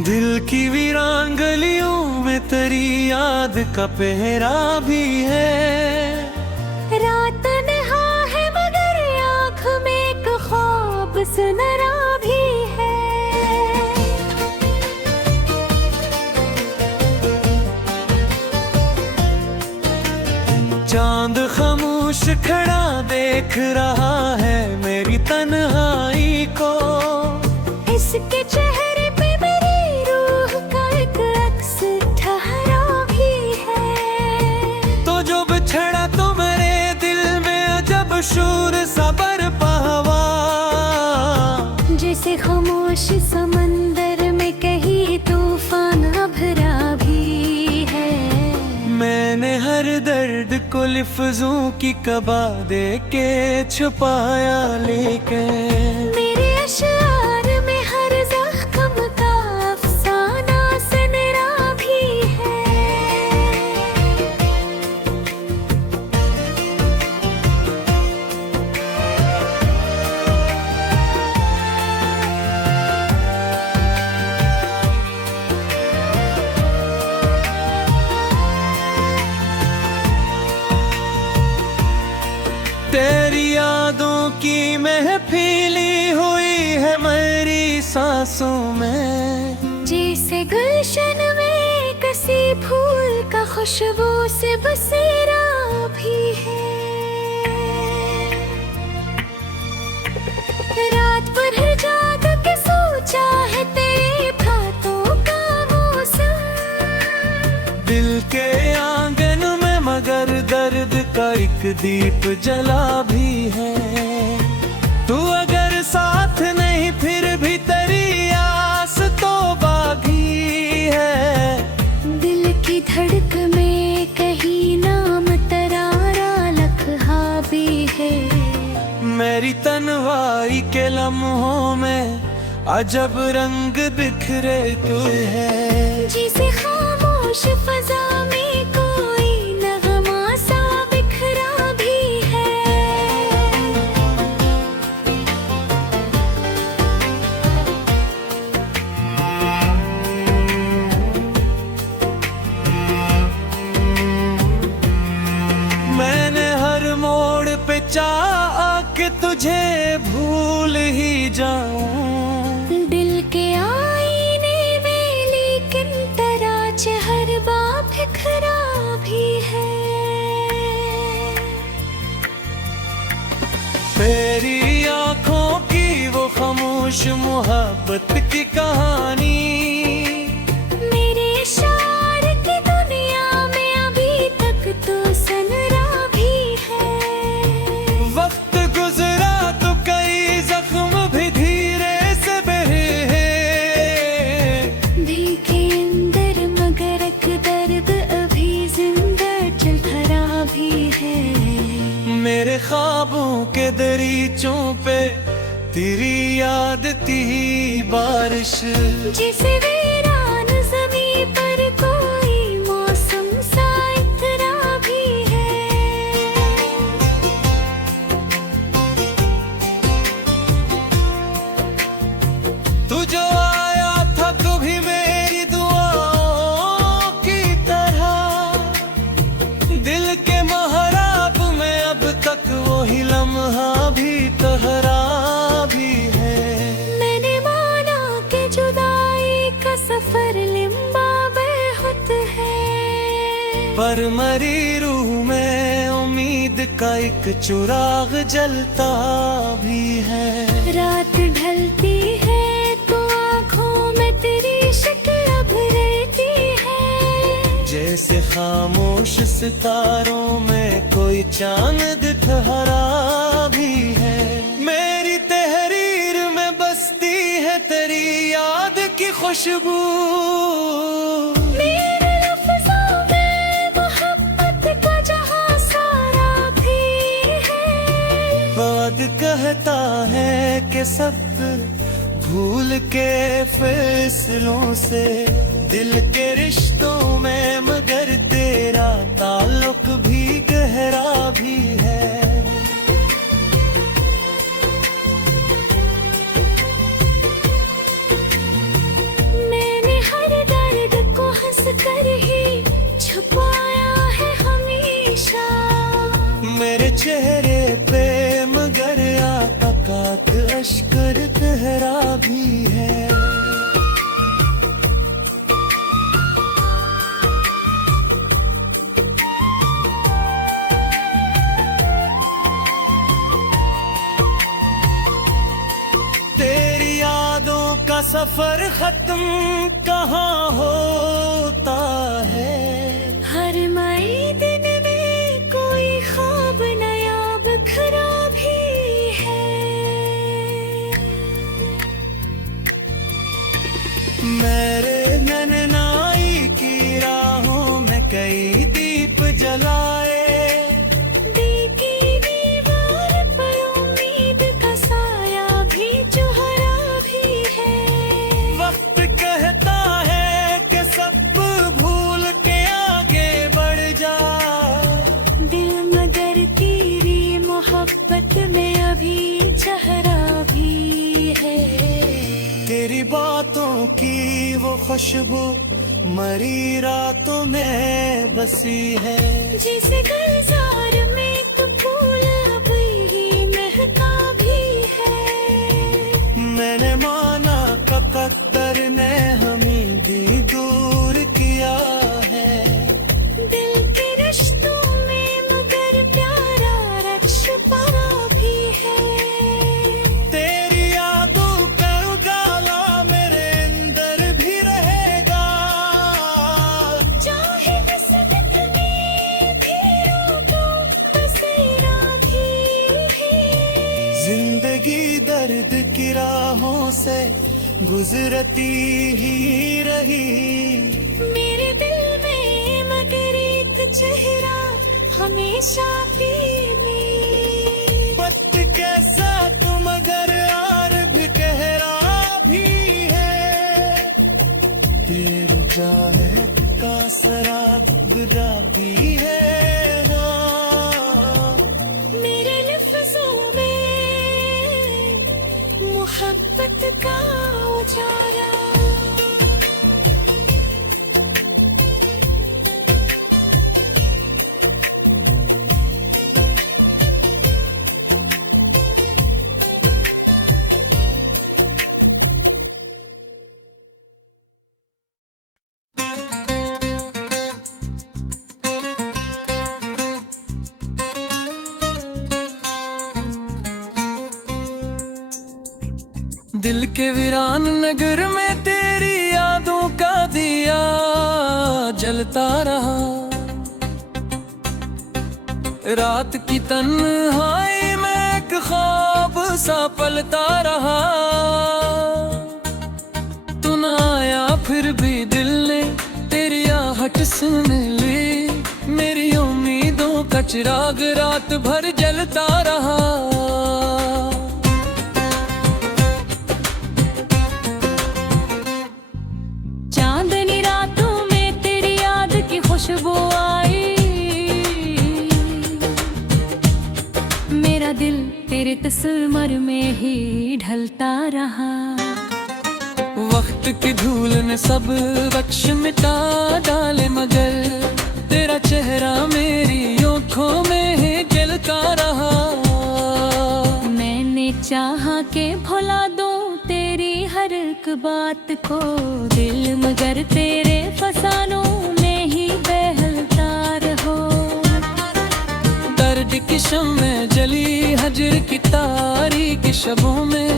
दिल की वीरान गलियों में तेरी याद का पहरा भी है। रात नहा है मगर आँख में एक ख्वाब सुनहरा भी है। चांद खामोश खड़ा देख रहा है मेरी तन्हाई को। इसके चेहरे पे मेरी रूह का एक अक्स ठहरा भी है। तो जो बिछड़ा तो मेरे दिल में अजब शूर सा बरपा हुआ। जैसे खामोश समंदर में कहीं तूफान भरा भी है। मैंने हर दर्द को लिफ्ज़ों की कबा दे के छुपाया, लेकिन मेरे अशआर में हर ज़ख्म का अफसाना सुनहरा भी है। तेरी यादों की महफिली हुई है मेरी सांसों में। जैसे गुलशन में कसी फूल का खुशबू से बसेरा भी है। रात भर जाग के सोचा है तेरे बातों का मौसम। दिल के आंगन में मगर दर्द का एक दीप जला भी है। तू अगर साथ नहीं फिर भी तेरी आस तो बागी है। दिल की धड़क में कहीं नाम तरारा लखा भी है। मेरी तन्हाई के लम्हों में अजब रंग बिखरे तू है। जिसे खामोश फजा में कोई नगमा सा बिखरा भी है। मैंने हर मोड़ पे चाहा कि तुझे भूल ही जाऊं। दिल के आईने में लेकिन तराज हर बार बिखरा भी है। तेरी आंखों की वो खामोश मोहब्बत की कहानी मेरे इशार की दुनिया में अभी तक तो सनरा भी है। वक्त गुजरा तो कई जख्म भी धीरे से बहे हैं। दिल के अंदर मगर एक दर्द अभी जिंदा चल भरा भी है। मेरे ख्वाबों के दरीचों पे तेरी याद थी बारिश। जिसे वीरान ज़मीं पर कोई मौसम सा इतरा भी है। तू जो आया था कभी मेरी दुआओं की तरह। दिल के महराब में अब तक वही लम्हा भी तहरा भी है। मैंने माना कि जुदाई का सफर लंबा बेखुद है। पर मरी रूह में उम्मीद का एक चिराग जलता भी है। रात ढलती है तो आँखों में तेरी शक्ल अब रहती है। जैसे खामोश सितारों में कोई चांद ठहरा भी है। मेरी तहरीर में बसती है तेरी याद की खुशबू। मेरे लफ्ज़ों में मोहब्बत का जहां सारा भी है। बाद कहता है कि सब भूल के फैसलों से दिल के रिश्तों में, मगर तेरा ताल्लुक भी गहरा भी है। मैंने हर दर्द को हंस कर ही छुपाया है हमेशा, मेरे चेहरे पे मगर आकात अश्कर गहरा भी है। तेरी यादों का सफर खत्म कहाँ होता है, हर नए दिन में कोई ख्वाब नया बिखरा भी है। मेरे नन्नाई की राहों में कई दीप जलाए, देखी दीवार पर उम्मीद का साया भी चुहरा भी है। वक्त कहता है कि सब भूल के आगे बढ़ जा, दिल मगर तेरी मोहब्बत में अभी चेहरा भी है। तेरी बातों की वो खुशबू मरी रातों में बसी है, जिस गुलजार में तो फूल अब ही महका भी है। मैंने माना कद्दर ने हमें भी दूर किया है, दिल के रिश्तों में मगर प्यारा रक्ष परा भी है। तेरी यादों का उजाला मेरे अंदर भी रहेगा, चाहे बसंत में भी रोको बसेरा भी है। जिंदगी दर्द की राहों से गुजरती ही रही, मेरे दिल में मगर एक चेहरा हमेशा भी में। पत्त कैसा तू मगर यार भी गहरा भी है, तेरू चाहे का शराब बुरा भी है। हाँ, मेरे लफ्जों में मोहब्बत का उजाला। दिल के वीरान नगर में तेरी यादों का दिया जलता रहा, रात की तन्हाई में एक ख्वाब सा पलता रहा। तू न आया फिर भी दिल ने तेरी आहट सुन ली, मेरी उम्मीदों का चिराग रात भर जलता रहा। चांदनी रातों में तेरी याद की खुशबू आई, मेरा दिल तेरे तस्वीर में ही ढलता रहा। वक्त की धूल ने सब बख्श मिटा डाले, मगर तेरा चेहरा मेरी आँखों में ही जलता रहा। मैंने चाहा के भुला दूं तेरी हर एक बात को, दिल मगर तेरे फसानों में ही बहलता रहो। दर्द की शम्में जली हजर की तारीकी शबों में,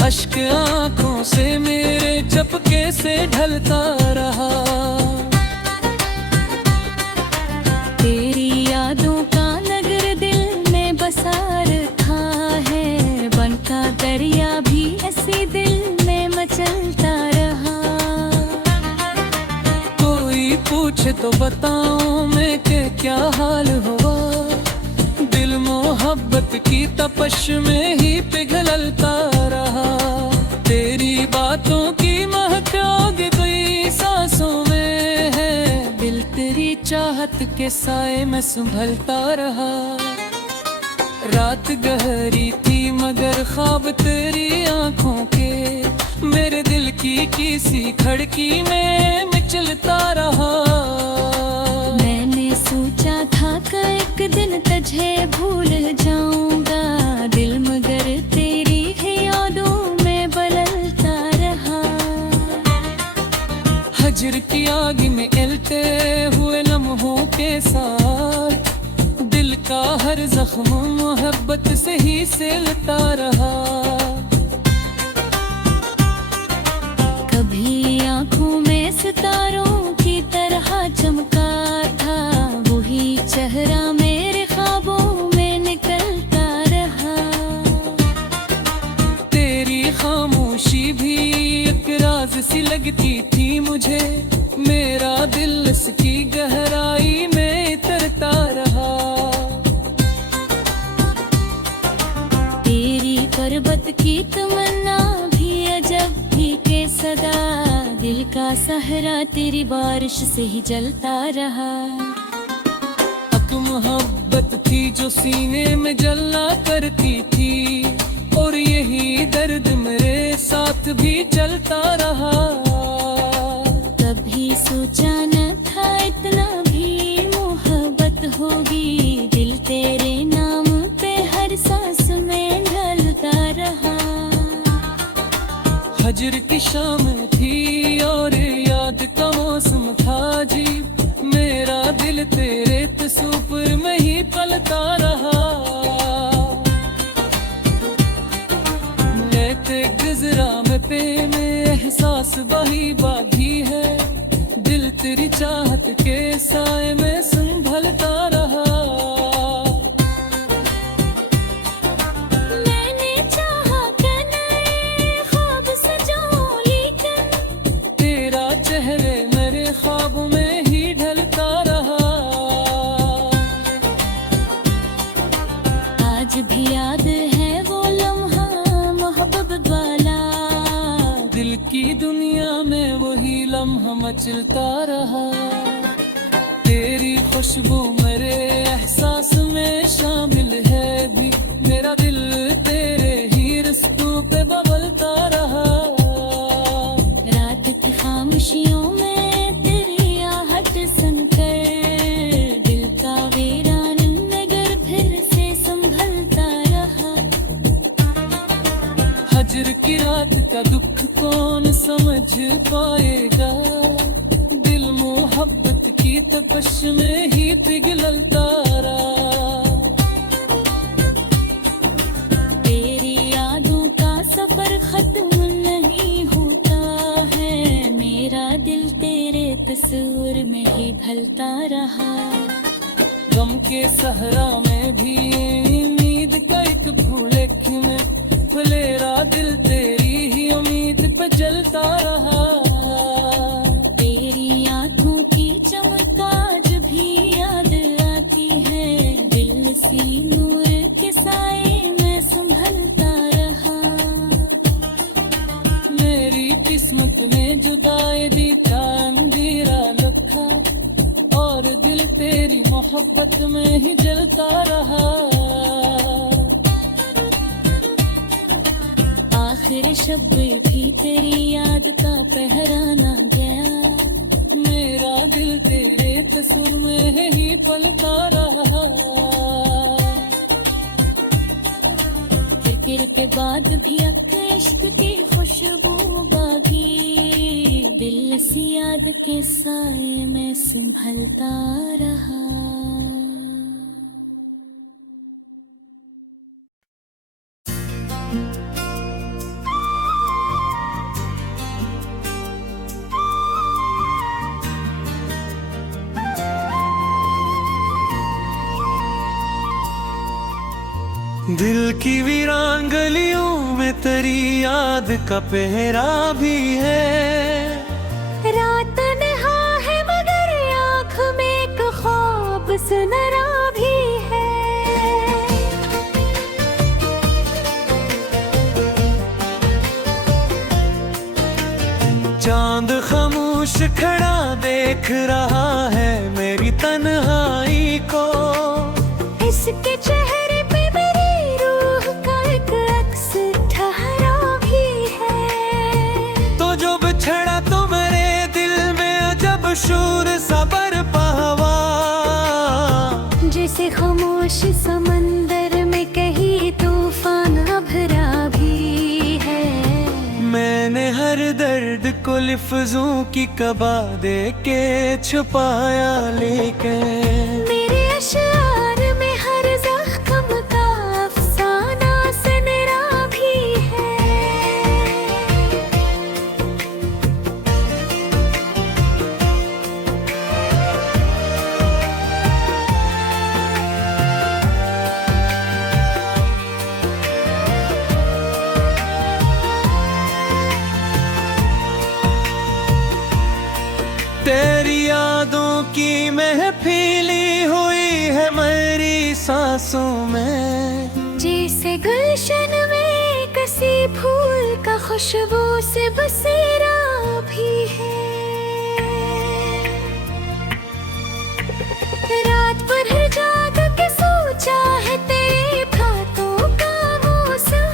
अश्क आँखों से मेरे झपके से ढलता रहा। तेरी यादों का नगर दिल में बसा रखा है, बनका दरिया भी ऐसी दिल में मचलता रहा। कोई पूछे तो बताऊं मैं कि क्या हाल हुआ, दिल मोहब्बत की तपश में ही पिघलता रहा। तेरी बातों की महक आगे गई सांसों में है। दिल तेरी चाहत के साए में संभलता रहा। रात गहरी थी मगर ख्वाब तेरी आंखों के मेरे दिल की किसी खिड़की में मिचलता रहा। मैंने सोचा था कि एक दिन तुझे भूल जाऊंगा, दिल मगर तेरी ही यादों में बलता रहा। हजर की आग में उलटे हुए लम्हों के साथ दिल का हर जख्म मोहब्बत से ही सिलता रहा। कभी आंखों में सितारों की तरह चमका था, वही चेहरा मेरे ख्वाबों में निकलता रहा। तेरी खामोशी भी एक राज सी लगती थी मुझे, मेरा दिल इसकी गहराई में उतरता रहा। तेरी पर्वत की तमन्ना भी अजब थी के सदा, दिल का सहरा तेरी बारिश से ही जलता रहा। अब मोहब्बत थी जो सीने में जलना करती थी, और यही दर्द मेरे साथ भी चलता रहा। कभी सोचा न था इतना भी मोहब्बत होगी, दिल तेरे नाम पे हर सांस में ढलता रहा। हजर की शाम थी और याद का मौसम था जी, मेरा दिल तेरे तस्वीर में ही पलता रहा। लेते गुजरा में पे में एहसास बाही बागी है, दिल तेरी चाहत के साए में संभलता रहा। मैंने चाहा कि नए ख्वाब सजाऊं, लेकिन तेरा चेहरे मेरे ख्वाबों में ही ढलता रहा। आज भी याद है वो लम्हा मोहब्बत वाला, दिल की दुनिया में वही लम्हा मचलता रहा। तेरी खुशबू मेरे एहसास में शामिल है भी, मेरा दिल तेरे ही रिश्तों पे बबलता रहा। रात की खामोशियों में तेरी आहट सुनकर दिल का वीरान नगर फिर से संभलता रहा। हजर की रात का दुख कौन समझ पाएगा, दिल मोहब्बत की तपश में ही पिघलता रहा। तेरी यादों का सफर खत्म नहीं होता है, मेरा दिल तेरे तस्वीर में ही ढलता रहा। गम के सहरा में भी उम्मीद का एक फूल खिले, फुलेरा दिल तेरी ही उम्मीद पे जलता रहा। तेरी आंखों की चमक आज भी याद आती है, दिल सी नूर के साए में संभलता रहा। मेरी किस्मत में जुदाई दी था अंधेरा लखा, और दिल तेरी मोहब्बत में ही जलता रहा। आखिर शब भी तेरी याद का पहराना गया, मेरा दिल तेरे तस्वीर में ही पलता रहा। फिक्र के बाद भी इश्क की खुशबू बागी, दिल सी याद के साए में संभलता रहा। दिल की वीरान गलियों में तेरी याद का पहरा भी है। रात नहा है मगर आँख में एक ख्वाब सुनहरा भी है। खड़ा देख रहा है मेरी तन्हाई को। इसके चेहरे पे मेरी रूह का एक अक्स ठहरा भी है। तो जो बिछड़ा तो मेरे दिल में अजब शूर सा बरपा हुआ। जैसे खामोश समंदर में कहीं तूफान भरा भी है। मैंने हर दर्द को लिफ्जों की कबा दे के छुपाया, लेकिन मेरे अशआर में हर जख्म का अफसाना सनरा भी है। तेरी यादों की महफिली हुई है मेरी सांसों में। जैसे गुलशन में कसी फूल का खुशबू से बसेरा भी है। रात भर जाग के सोचा है तेरे बातों का मौसम।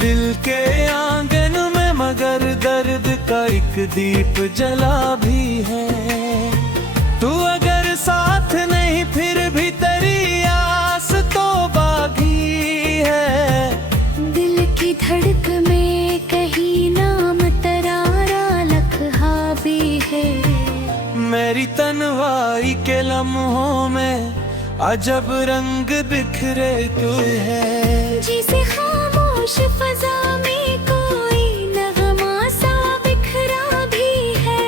दिल के आंगन में मगर दर्द का एक दीप जला भी है। तू अगर साथ नहीं फिर भी तेरी आस तो बागी है। दिल की धड़क में कहीं नाम तरारा लखा भी है। मेरी तन्हाई के लम्हों में अजब रंग बिखरे तू है। जिसे खामोश फजा में कोई नगमा सा बिखरा भी है।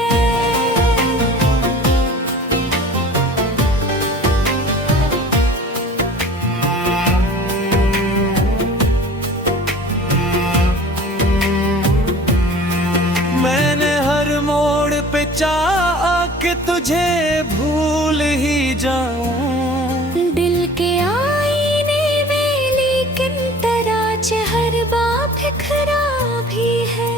मैंने हर मोड़ पे चाहा कि तुझे भूल ही जाऊं। दिल के आईने में लेकिन तराज हर बार बिखरा भी है।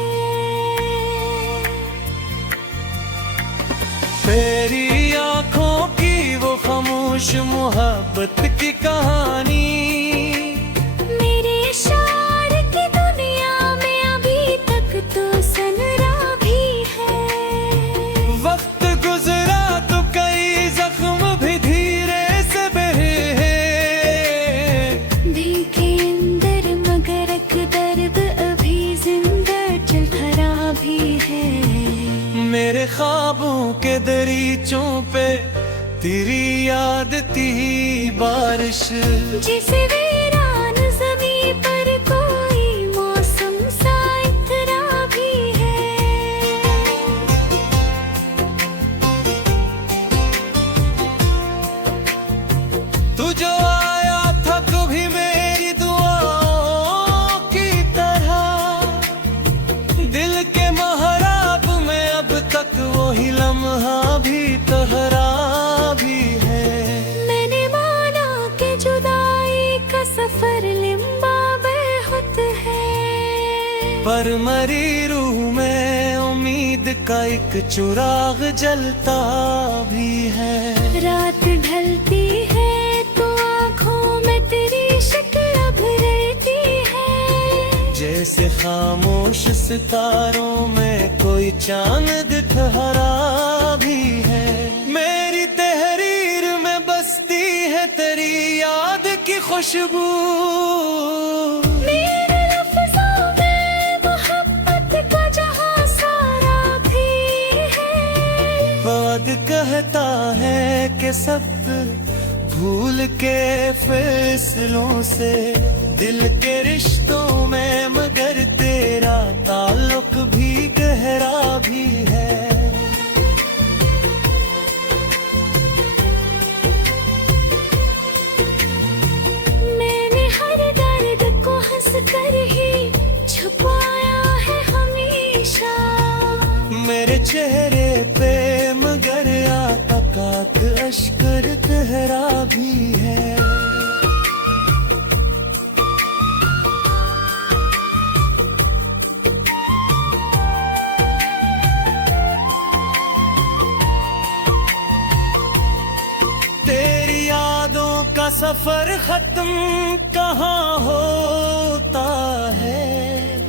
तेरी आंखों की वो खामोश मोहब्बत की कहानी मेरे इशारे की दुनिया में अभी तक तो सनरा भी है। वक्त गुजरा तो कई जख्म भी धीरे से बहे हैं। दिल के अंदर मगर एक दर्द अभी जिंदा चल खरा भी है। मेरे ख्वाबों के दरीचों पे तेरी याद थी बारिश। जिसे वीरान ज़मीं पर कोई मौसम सा इतरा भी है। तू जो आया था कभी मेरी दुआओं की तरह। दिल के महराब में अब तक वही लम्हा भी तहरा भी है। मैंने माना कि जुदाई का सफर लंबा बेखुद है। पर मरी रूह में उम्मीद का एक चिराग जलता भी है। रात ढलती है तो आँखों में तेरी शक्ल अब रहती है। जैसे खामोश सितारों में कोई चांद ठहरा भी है। मेरी तहरीर में बसती है तेरी याद की खुशबू। मेरे लफ्ज़ों में मोहब्बत का जहां सारा भी है। बाद कहता है कि सब भूल के फैसलों से दिल के रिश्तों में मगर तेरा ताल्लुक भी गहरा भी है। मैंने हर दर्द को हंस कर ही छुपाया है हमेशा। मेरे चेहरे पे मगर आकाक अश्कर गहरा भी है। सफर खत्म कहाँ होता है।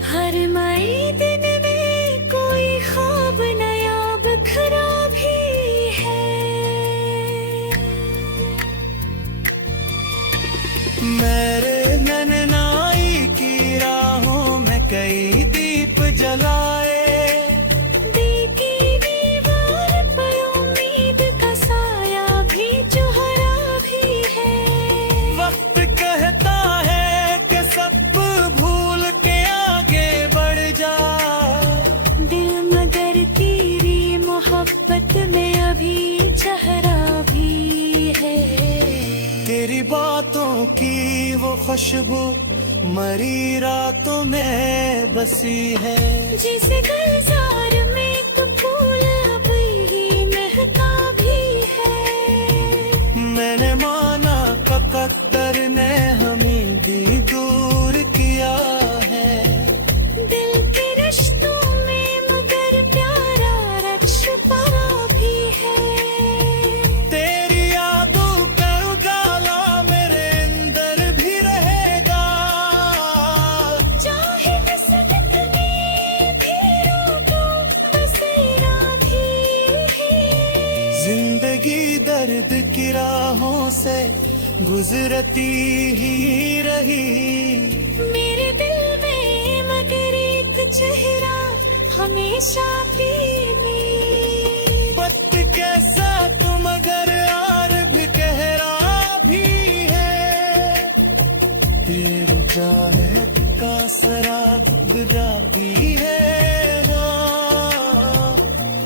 हर नए दिन में कोई ख्वाब नया बिखरा भी है। मेरे नन्नाई की राहों में कई दीप जलाए। देखी दीवार पर उम्मीद का साया भी चुहरा भी है। वक्त कहता है कि सब भूल के आगे बढ़ जा। दिल मगर तेरी मोहब्बत में अभी चेहरा भी है। तेरी बातों की वो खुशबू मरी रातों में बसी है। जिसे गुलजार में एक फूल अब ही महका भी है। मैंने माना कद्दर ने हमें भी दूर किया है। दिल के रिश्तों में मगर प्यारा रक्ष परा भी है। तेरी यादों का उजाला मेरे अंदर भी रहेगा। चाहे किस्मत में भी रोको बसेरा भी है। जिंदगी दर्द की राहों से गुजरती ही रही। मेरे दिल में मगर एक चेहरा हमेशा पीने। वक्त कैसा तू मगर यार भी गहरा भी है। तेरी चाहत का शराब भी है।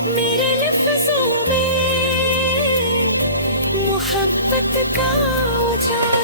मेरे लफ्जों में मोहब्बत का उजाला